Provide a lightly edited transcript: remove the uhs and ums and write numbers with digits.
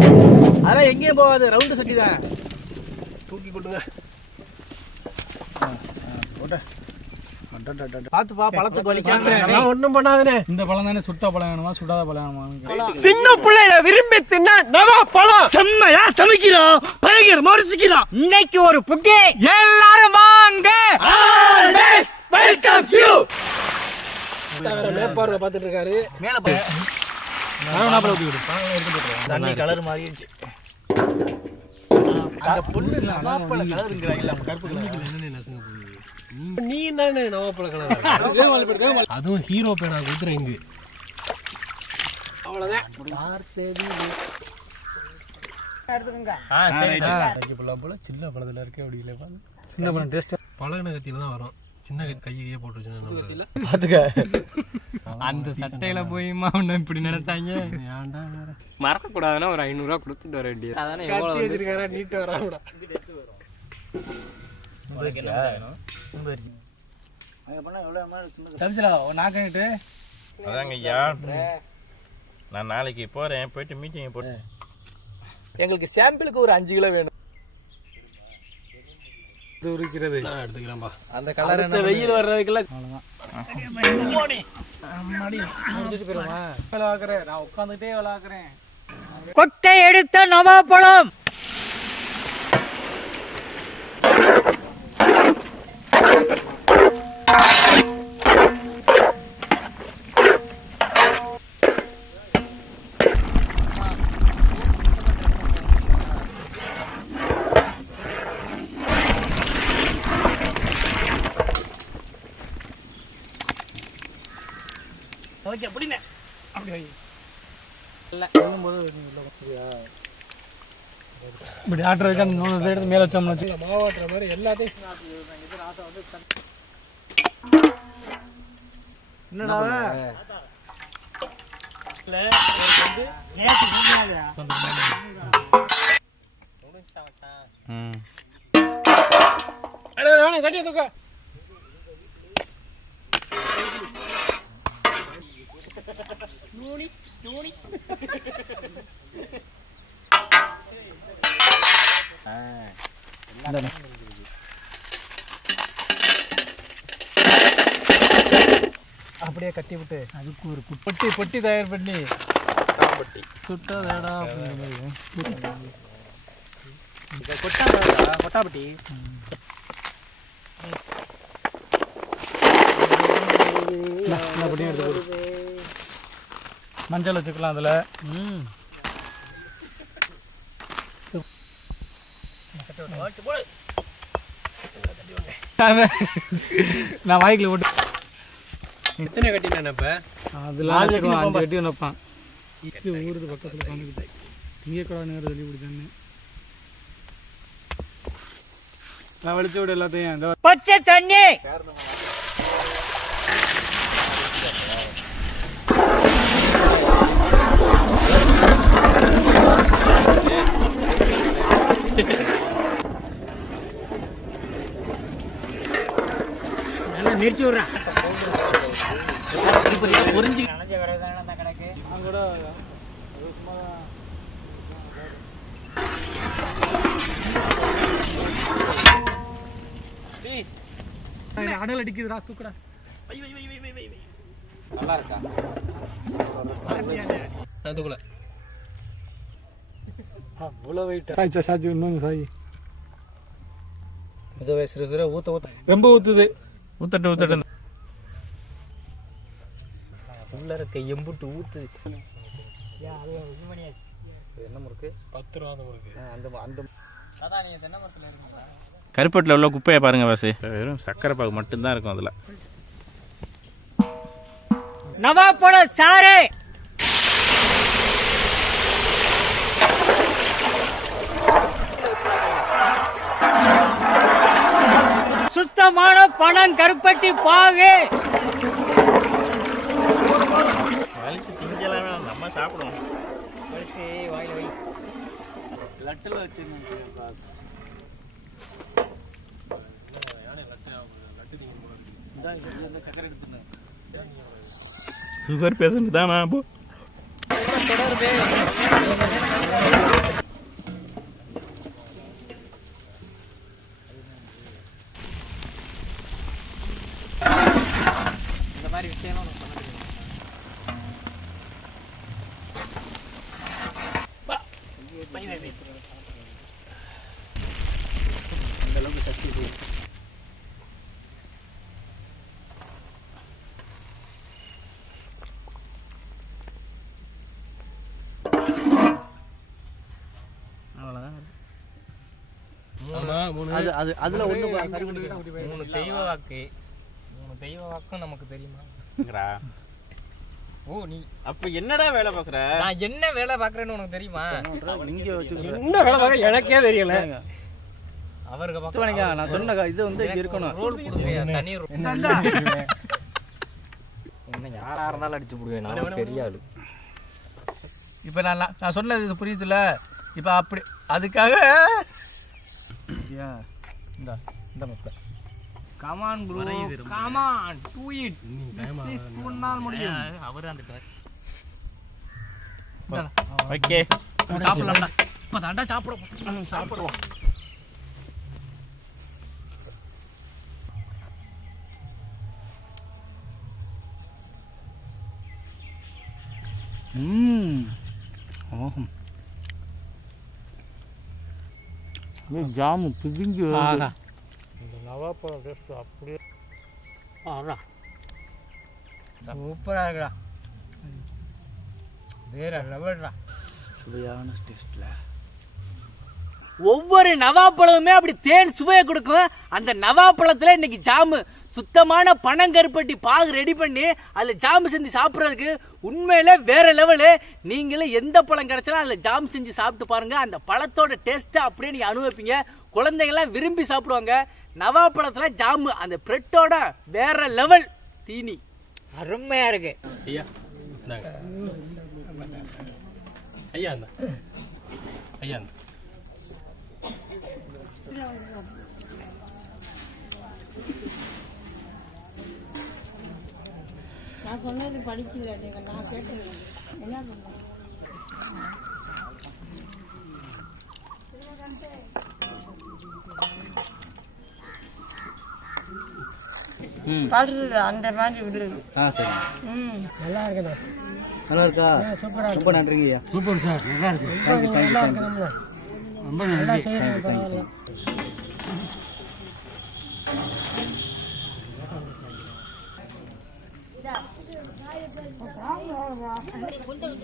அதெல்லாம் எங்கேயும் போகாது, ரவுண்டு சட்டி தான். தூக்கி கொட்டுங்க. பாத்துப்பா, பழத்துக்கு வலிக்காம ஒண்ணும் பண்ணாதுனே. இந்த பழம் தானே சுட்ட பழம் வேணுமா சுடாத பழம் வேணுமா? சின்ன பிள்ளைய விரும்பி தின்ன நவா பழம் செம்மையா சமைக்கிறோம், பயங்கர மரிச்சிக்கிறோம். இன்னைக்கு ஒரு புட்டி, எல்லாரும் வாங்க. Always welcome you. மேப்பார்வை பாத்துட்டு இருக்காரு. மேல போய் தண்ணி கலர் மாறிடுச்சு. அந்த பொண்ணு நவாப்பழ கலருங்கிறாங்க, கருப்பு கலர். நீ தானே நவாப்பழ கலர். அதுவும் ஹீரோ பேனா கொடுத்துறேன் இங்கு. அவ்வளவுதான். சின்ன பழத்துல இருக்க அப்படி இல்லை. சின்ன பழம் டேஸ்ட் பழகின கத்தியில தான் வரும். சின்ன கையே போட்டுருச்சு பாத்துக்க. அந்த சட்டையில போயுமா இப்படி நினைச்சாங்க. மறக்க கூடாதுன்னா ஒரு 500 ரூபா கொடுத்துட்டு வர வேண்டியது. அதானே எவ்வளவு வச்சிருக்காரா, நீட் வராங்கடா. அதாங்க ஐயா, நான் நாளைக்கு போறேன், போயிட்டு மீட்டிங் போட்டு எங்களுக்கு சாம்பிளுக்கு ஒரு 5 கிலோ வேணும். எடுத்துக்கிறேன்பா. அந்த கலர் வெயில் வர்றதுக்குள்ள நான் உட்காந்துட்டே விளாக்குறேன். கொட்டை எடுத்த நவாப்பழம். இப்படி ஆட்டுற வச்சு அந்த எடுத்து மேல வச்சோம்னா மாவாட்டுற மாதிரி எல்லாத்தையும் என்னடா கட்டிய தூக்க. அப்படியே கட்டி விட்டு அதுக்கு ஒரு பொட்டி தயார் பண்ணி சுட்டாதேடா கொட்டாப்பட்டி. மஞ்சள் வச்சுக்கலாம் அதுல. நான் வாய்க்குல போட்டு எத்தனை கட்டினேன் இப்ப அதெல்லாம் 5 கட்டி வைப்பான். ஊருக்கு பக்கத்துல உட்காந்துக்கிட்டு திங்கக்கூடாது நேரம் சொல்லி பிடிச்சான்னு நான் வலிச்சு விட எல்லாத்தையும். பச்சை தண்ணி நிறுத்தி விடுறேன். புரிஞ்சு நனைஞ்ச விறகுதான கிடக்கு. நான் கூட அடல் அடிக்குதுடா, தூக்குடா. நல்லா இருக்கா? தூக்கல அவ்வளோ வெயிட். சாச்சி இன்னும் சாய் ஏதோ வயசு ஊத்த ரொம்ப ஊத்துது. ஊத்தட்டு உள்ள இருக்க எம்புட்டு ஊத்து. என்ன முறுக்கு? 10 ரூபா முறுக்கு. கருப்பட்டில் உள்ள குப்பையை பாருங்க பாசு, வெறும் சக்கரை பாகு மட்டும்தான் இருக்கும் அதில். நவாப்பழ சாறு. சுத்தமான பணம் கருப்பட்டி பாகு. வலிச்சு திங்கலாம், நம்ம சாப்பிடுவோம். வலிச்சு வாயில வை. லட்டில் வச்சிருந்தேன். சுகர் பேஷண்ட் தானா? இருக்கிறது. அந்த அளவுக்கு சக்தி போய் அதுல ஒண்ணு 3 தெய்வ வாக்கு. 3 தெய்வ வாக்கும் நமக்கு தெரியுமா? ஓ நீ அப்ப என்னடா வேலை பாக்குற? நான் என்ன வேலை பாக்குறேன்னு உனக்கு தெரியுமா? நீங்க என்ன வேலை பாக்குற எனக்கே தெரியல. அவருக்கு பக்கம் நான் சொன்ன இது வந்து இருக்கணும். ரோல் கொடுங்க, தனி ரோல். என்ன யாரா இருந்தாலும் அடிச்சு போடுவேன், நான் பெரிய ஆளு. இப்போ நான் சொன்னது இது புரியுதுல? இப்போ அப்படி அதுக்காக இந்த இந்த மொத்த come on bro, come on to it. உன்னால் முடியும். அவர் அந்த ஓகே சாப்பிடலாம். இப்போ தாண்டா சாப்பிடுவோம். ஆகும் ஜாமு பிதிங்கி இந்த நவாப்பழம் டேஸ்ட் அப்படியே சூப்பரா இருக்குடா. வேற லெவல்டா. சுவையான டேஸ்ட்ல ஒவ்வொரு நவாப்பழமுமே அப்படி தேன் சுவையை கொடுக்கும். அந்த நவாப்பழத்துல இன்னைக்கு ஜாமு சுத்தமான பனங்கருப்பட்டி பாகு ரெடி பண்ணி அதில் ஜாமு செஞ்சு சாப்பிட்றதுக்கு உண்மையிலே வேற லெவலு. நீங்களும் எந்த பழம் கிடைச்சாலும் அதில் ஜாமு செஞ்சு சாப்பிட்டு பாருங்க. அந்த பழத்தோட டேஸ்ட்டை அப்படியே நீங்கள் அனுபவிப்பீங்க. குழந்தைங்களாம் விரும்பி சாப்பிடுவாங்க. நவாப்பழத்தில் ஜாமு அந்த பிரெட்டோட வேற லெவல் தீனி அருமையா இருக்கு. ஐயா ஐயா ஐயா நான் சொன்னது படிக்கல, நீங்க நான் கேட்டது என்ன பண்ண பாடுறது அந்த மாதிரி விடுது. சரி நல்லா இருக்குதா? நல்லா இருக்கா? சூப்பரா ரொம்ப நன்றிங்கய்யா. சூப்பர் சார், நல்லா இருக்கு. நல்லா இருக்கு. ரொம்ப நல்லா செய்யறீங்க, பரவாயில்ல. கொஞ்சம்